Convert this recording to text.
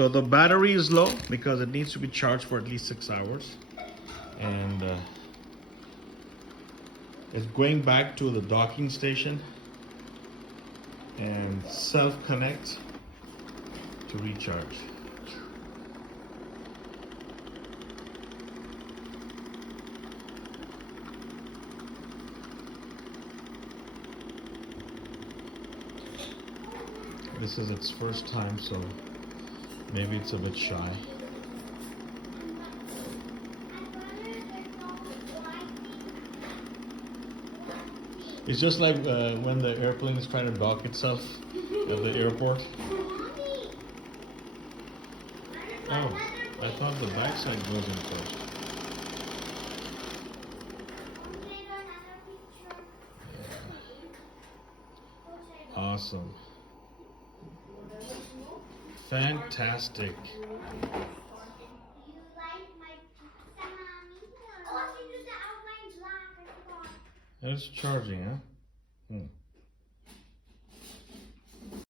So the battery is low because it needs to be charged for at least 6 hours. And it's going back to the docking station and self-connect to recharge. This is its first time, so maybe it's a bit shy. It's just like when the airplane is trying to dock itself at the airport. Oh, I thought the backside goes in first. Yeah. Awesome. Fantastic. It's charging, huh?